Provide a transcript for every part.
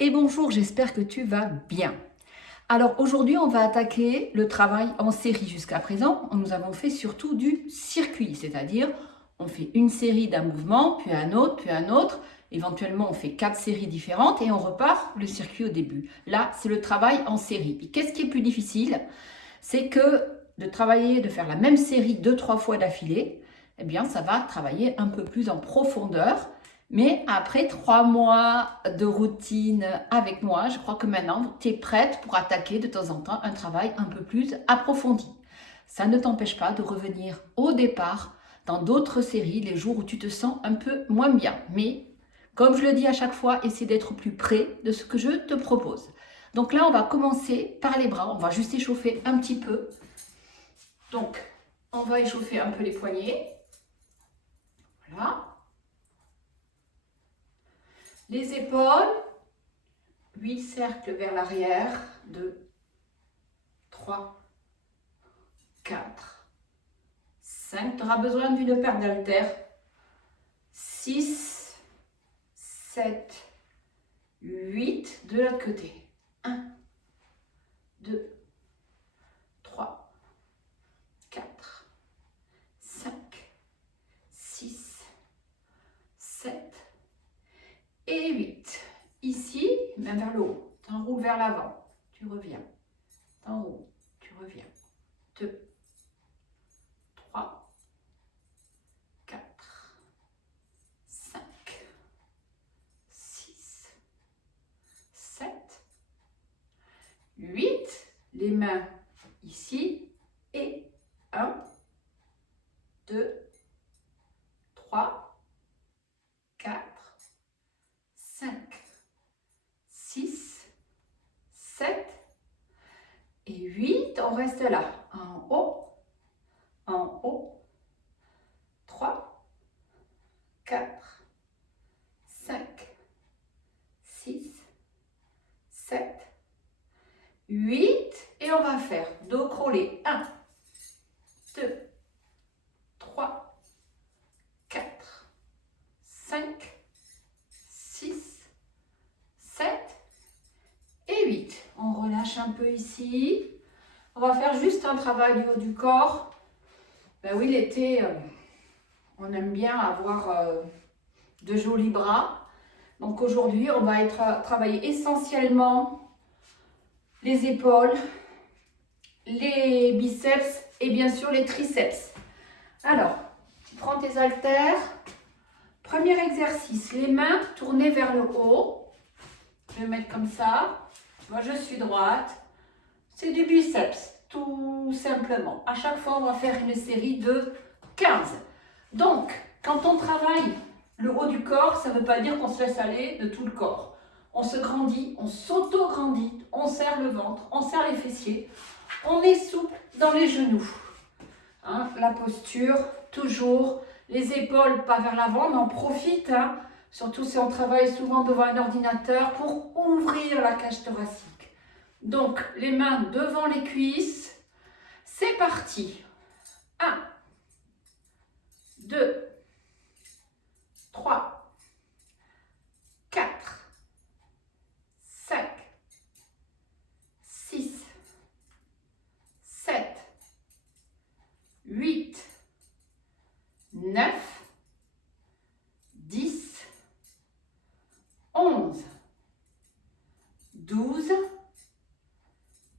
Et bonjour, j'espère que tu vas bien. Alors aujourd'hui, on va attaquer le travail en série. Jusqu'à présent, nous avons fait surtout du circuit, c'est-à-dire on fait une série d'un mouvement, puis un autre, puis un autre. Éventuellement, on fait 4 séries différentes et on repart le circuit au début. Là, c'est le travail en série. Et qu'est-ce qui est plus difficile? C'est que de travailler, de faire la même série 2-3 fois d'affilée, eh bien, ça va travailler un peu plus en profondeur. Mais après 3 mois de routine avec moi, je crois que maintenant, tu es prête pour attaquer de temps en temps un travail un peu plus approfondi. Ça ne t'empêche pas de revenir au départ dans d'autres séries les jours où tu te sens un peu moins bien. Mais comme je le dis à chaque fois, essaie d'être plus près de ce que je te propose. Donc là, on va commencer par les bras. On va juste échauffer un petit peu. Donc, on va échauffer un peu les poignets. Voilà. Les épaules. 8 cercles vers l'arrière. 2, 3, 4, 5. Tu auras besoin d'une paire d'haltères. 6, 7, 8. De l'autre côté. 1, 2, 3, 4, 5, 6, 7 et 8. Ici, main vers le haut. Tu enroules vers l'avant. Tu reviens. Tu enroules. Tu reviens. 2, 3, 4, 5, 6, 7, 8. Les mains ici. Et 1, 2, 3, 4, 5, 6, 7 et 8. On reste là. En haut. 3, 4, 5, 6, 7, 8. Et on va faire dos crawlé. 1, 2, 3, 4, 5, 6, 7 et 8. On relâche un peu ici. On va faire juste un travail du haut du corps. Ben oui, l'été, on aime bien avoir de jolis bras. Donc aujourd'hui, on va travailler essentiellement les épaules, les biceps et bien sûr les triceps. Alors, tu prends tes haltères. Premier exercice, les mains tournées vers le haut. Je vais mettre comme ça. Tu vois, je suis droite. C'est du biceps, tout simplement. À chaque fois, on va faire une série de 15. Donc, quand on travaille le haut du corps, ça ne veut pas dire qu'on se laisse aller de tout le corps. On se grandit, on s'auto-grandit, on serre le ventre, on serre les fessiers, on est souple dans les genoux. Hein, la posture, toujours, les épaules pas vers l'avant, mais on profite, hein, surtout si on travaille souvent devant un ordinateur, pour ouvrir la cage thoracique. Donc, les mains devant les cuisses. C'est parti. 1, 2, 3, 4, 5, 6, 7, 8, 9, 10, 11, 12,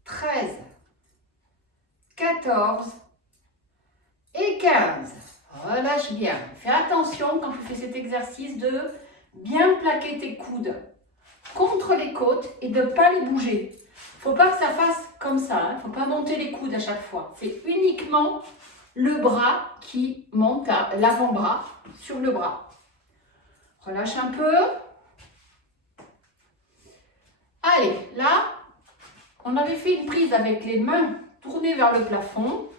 13, 14 et 15. Relâche bien. Fais attention quand tu fais cet exercice de bien plaquer tes coudes contre les côtes et de ne pas les bouger. Il ne faut pas que ça fasse comme ça. Il ne faut pas monter les coudes à chaque fois. C'est uniquement le bras qui monte, l'avant-bras sur le bras. Relâche un peu. Allez, là, on avait fait une prise avec les mains tournées vers le plafond.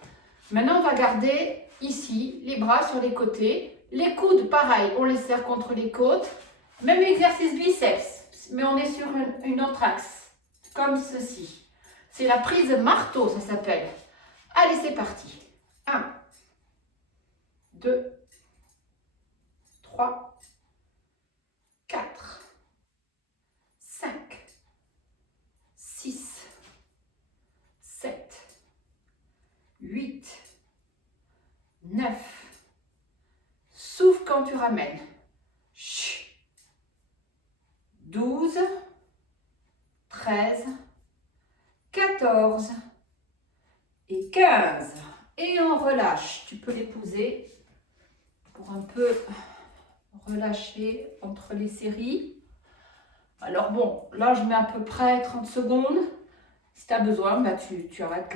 Maintenant, on va garder ici les bras sur les côtés. Les coudes, pareil, on les serre contre les côtes. Même exercice biceps, mais on est sur une autre axe, comme ceci. C'est la prise marteau, ça s'appelle. Allez, c'est parti. 1, 2, 3, 4, 5, quand tu ramènes. 12, 13, 14 et 15. Et on relâche. Tu peux les poser pour un peu relâcher entre les séries. Alors bon, là je mets à peu près 30 secondes. Si tu as besoin, bah tu arrêtes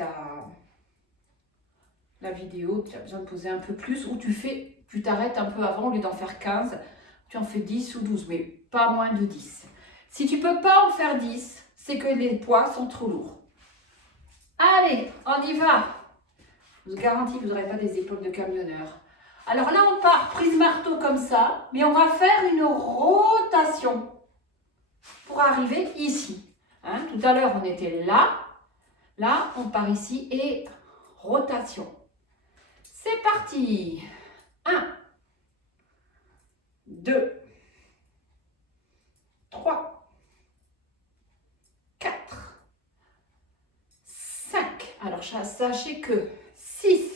la vidéo. Tu as besoin de poser un peu plus ou tu t'arrêtes un peu avant au lieu d'en faire 15. Tu en fais 10 ou 12, mais pas moins de 10. Si tu ne peux pas en faire 10, c'est que les poids sont trop lourds. Allez, on y va. Je vous garantis que vous n'aurez pas des épaules de camionneur. Alors là, on part prise marteau comme ça, mais on va faire une rotation pour arriver ici. Hein, tout à l'heure, on était là. Là, on part ici et rotation. C'est parti. 1, 2, 3, 4, 5. Alors, sachez que 6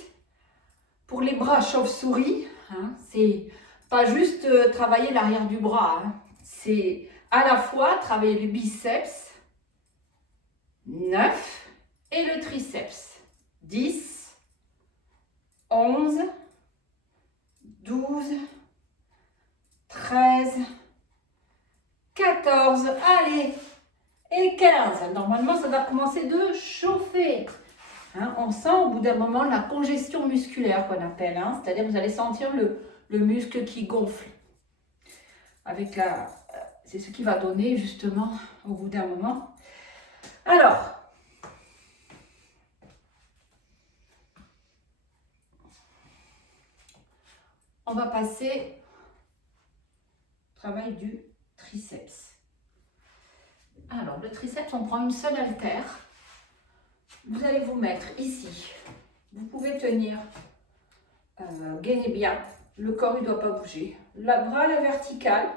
pour les bras chauve-souris. Hein, c'est pas juste travailler l'arrière du bras. Hein, c'est à la fois travailler le biceps. 9 et le triceps. 10, 11, 12, 13, 14, allez, et 15. Normalement, ça va commencer de chauffer. Hein, on sent au bout d'un moment la congestion musculaire qu'on appelle. Hein, c'est-à-dire vous allez sentir le muscle qui gonfle. Avec c'est ce qui va donner justement au bout d'un moment. Alors, on va passer au travail du triceps. Alors, le triceps, on prend une seule haltère. Vous allez vous mettre ici. Vous pouvez tenir, gainez bien. Le corps, il ne doit pas bouger. Le bras à la verticale.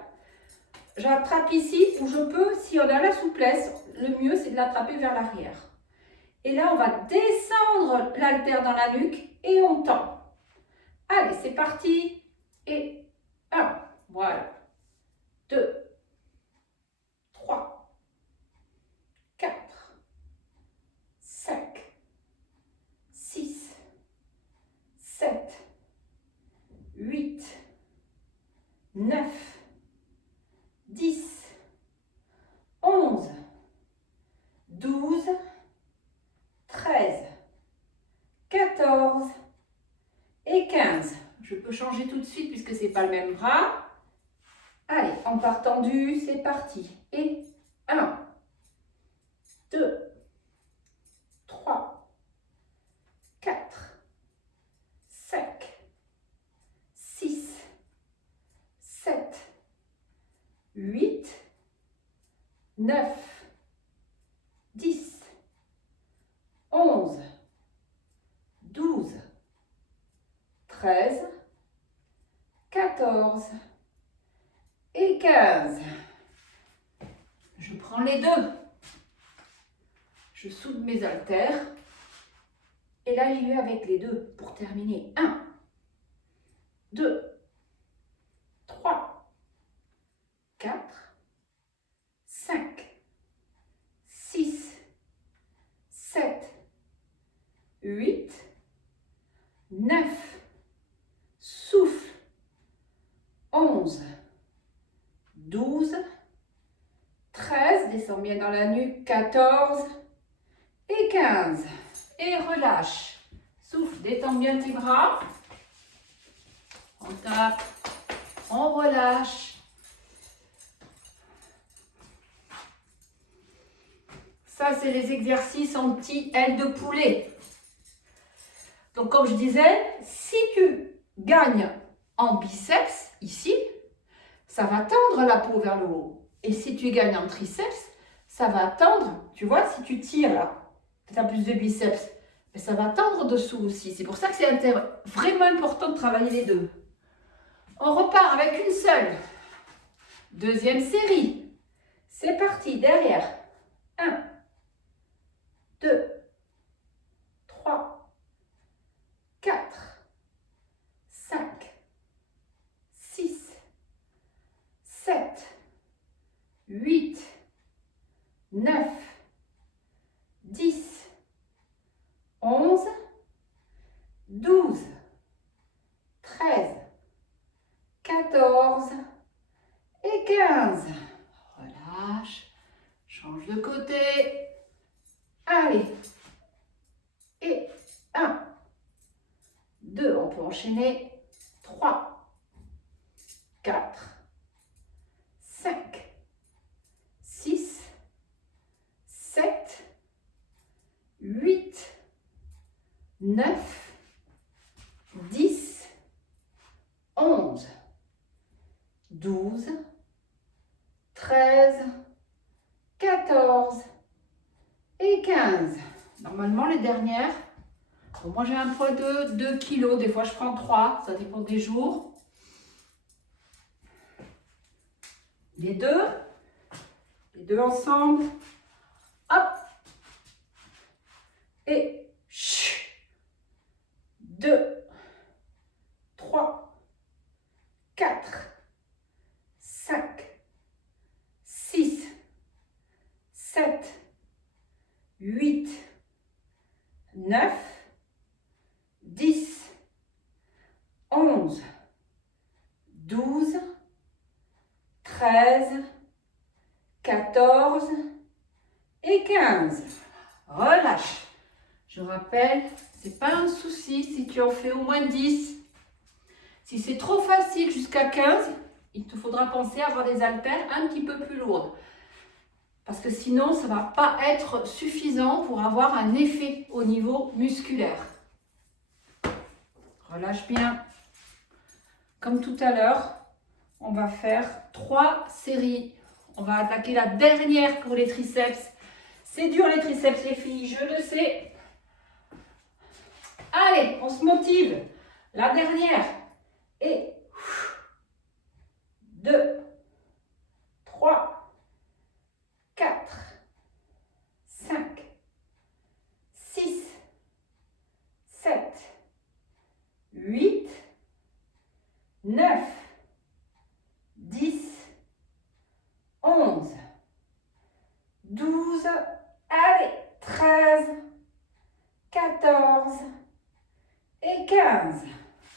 J'attrape ici où je peux. Si on a la souplesse, le mieux, c'est de l'attraper vers l'arrière. Et là, on va descendre l'haltère dans la nuque et on tend. Allez, c'est parti. Et 1, voilà. 2, 3, 4, 5, 6, 7, 8, 9, 10, 11, 12, 13, 14 et 15. Je peux changer tout de suite puisque ce n'est pas le même bras. Allez, on part tendu, c'est parti. Et 1, 2, 3, 4, 5, 6, 7, 8, 9, 10, 11, 12, 13, 14 et 15. Je prends les deux. Je soude mes haltères. Et là, j'y vais avec les deux pour terminer. 1, 2, 3, 4, 5, 6, 7, 8, 9, souffle, 11, 12, 13, descends bien dans la nuque, 14 et 15. Et relâche. Souffle, détends bien tes bras. On tape, on relâche. Ça, c'est les exercices anti-aile de poulet. Donc, comme je disais, si tu gagnes en biceps, ici, ça va tendre la peau vers le haut. Et si tu gagnes en triceps, ça va tendre, tu vois, si tu tires là, tu as plus de biceps, mais ça va tendre dessous aussi. C'est pour ça que c'est vraiment important de travailler les deux. On repart avec une seule. Deuxième série. C'est parti, derrière. 1, 2, 3, 4, 5, 6, 8, 9, 10, 11, 12, 13, 14 et 15. Relâche, change de côté. Allez. Et 1, 2, on peut enchaîner. 3, 4, 5, 6, 7, 8, 9, 10, 11, 12, 13, 14 et 15. Normalement, les dernières, bon, moi j'ai un poids de 2 kg, des fois je prends 3, ça dépend des jours. Les deux ensemble. Hop. Et 2, 3, 4, 5, 6, 7, 8, 9, 10, 11, 12, 13, 14 et 15. Relâche. Je rappelle, ce n'est pas un souci si tu en fais au moins 10. Si c'est trop facile jusqu'à 15, il te faudra penser à avoir des haltères un petit peu plus lourdes. Parce que sinon, ça ne va pas être suffisant pour avoir un effet au niveau musculaire. Relâche bien. Comme tout à l'heure, on va faire 3 séries. On va attaquer la dernière pour les triceps. C'est dur les triceps les filles, je le sais. Allez, on se motive. La dernière. Et 2, 3, 4, 5, 6, 7, 8, 9, 10, 11, 12, allez, 13, 14 et 15.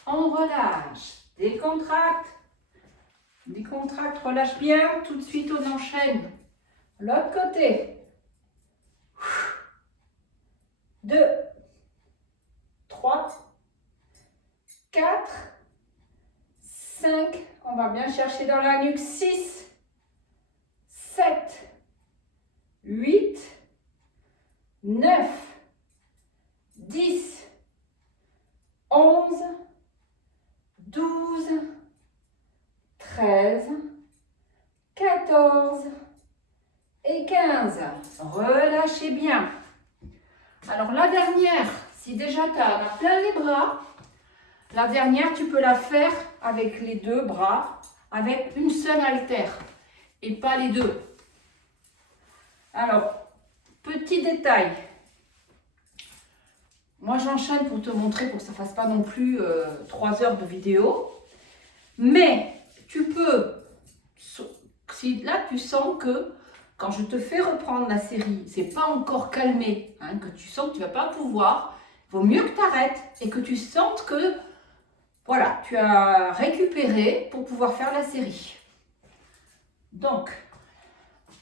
On relâche, décontracte, décontracte, relâche bien. Tout de suite, on enchaîne. L'autre côté. 2, 3, 4, 5. On va bien chercher dans la nuque. 6, 7, 8, 9, 10, 11, 12, 13, 14 et 15. Relâchez bien. Alors la dernière, si déjà tu as plein les bras, la dernière tu peux la faire avec les 2 bras, avec une seule haltère et pas les 2. Alors, petit détail. Moi j'enchaîne pour te montrer, pour que ça ne fasse pas non plus 3 heures de vidéo. Mais tu peux, si là tu sens que quand je te fais reprendre la série, c'est pas encore calmé, hein, que tu sens que tu ne vas pas pouvoir, il vaut mieux que tu arrêtes et que tu sentes que voilà, tu as récupéré pour pouvoir faire la série. Donc,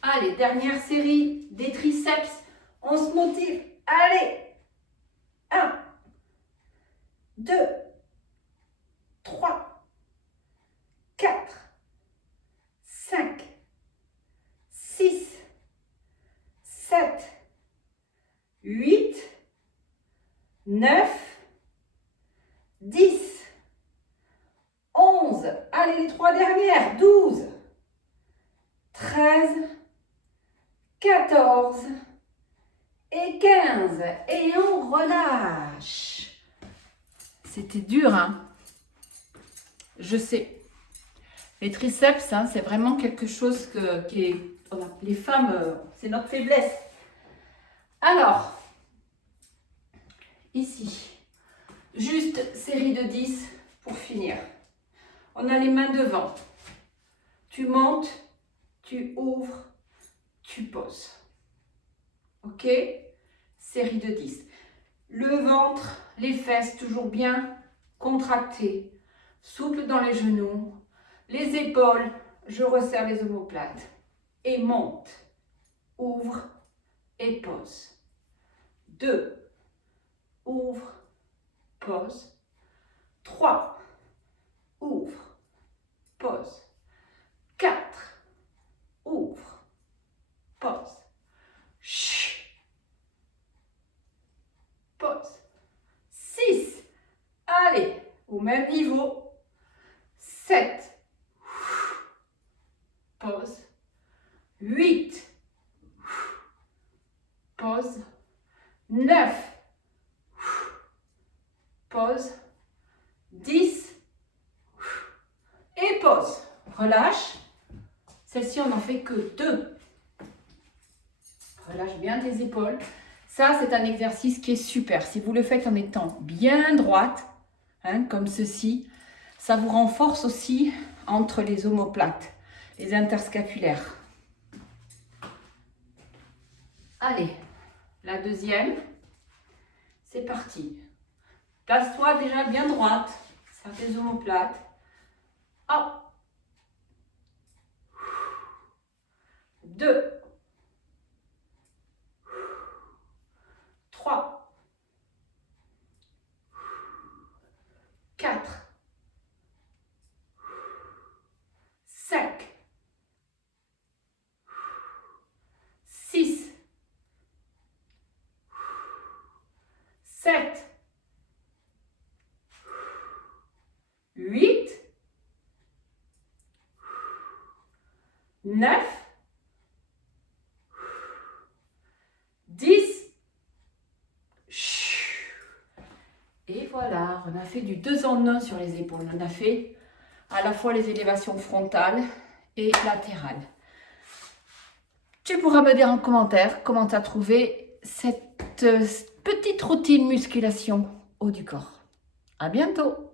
allez, dernière série des triceps, on se motive, allez, 1, 2, 3, 4, 5, 6, 7, 8, 9, 10, 11, allez les 3 dernières, 12, 13, 14 et 15. Et on relâche. C'était dur, hein? Je sais. Les triceps, hein, c'est vraiment quelque chose qui est... Les femmes, c'est notre faiblesse. Alors, ici, juste série de 10 pour finir. On a les mains devant. Tu montes, tu ouvres, tu poses. Ok? Série de 10. Le ventre, les fesses toujours bien contractées, souple dans les genoux, les épaules, je resserre les omoplates et monte, ouvre et pose. 2, ouvre, pose. 3, ouvre, pose. 4, ouvre, pose. Chut. Pose. 6, allez, au même niveau. 7, pose. 8, pose. 9, pose. 10, et pose. Relâche. Celle-ci, on n'en fait que 2. Relâche bien tes épaules. Ça, c'est un exercice qui est super. Si vous le faites en étant bien droite, hein, comme ceci, ça vous renforce aussi entre les omoplates, les interscapulaires. Allez, la deuxième, c'est parti. Place-toi déjà bien droite, sur tes omoplates. Hop. 2, 3, 4, 5, 6, 7, 8, 9, 10. Et voilà, on a fait du 2 en 1 sur les épaules. On a fait à la fois les élévations frontales et latérales. Tu pourras me dire en commentaire comment tu as trouvé cette petite routine musculation haut du corps. À bientôt!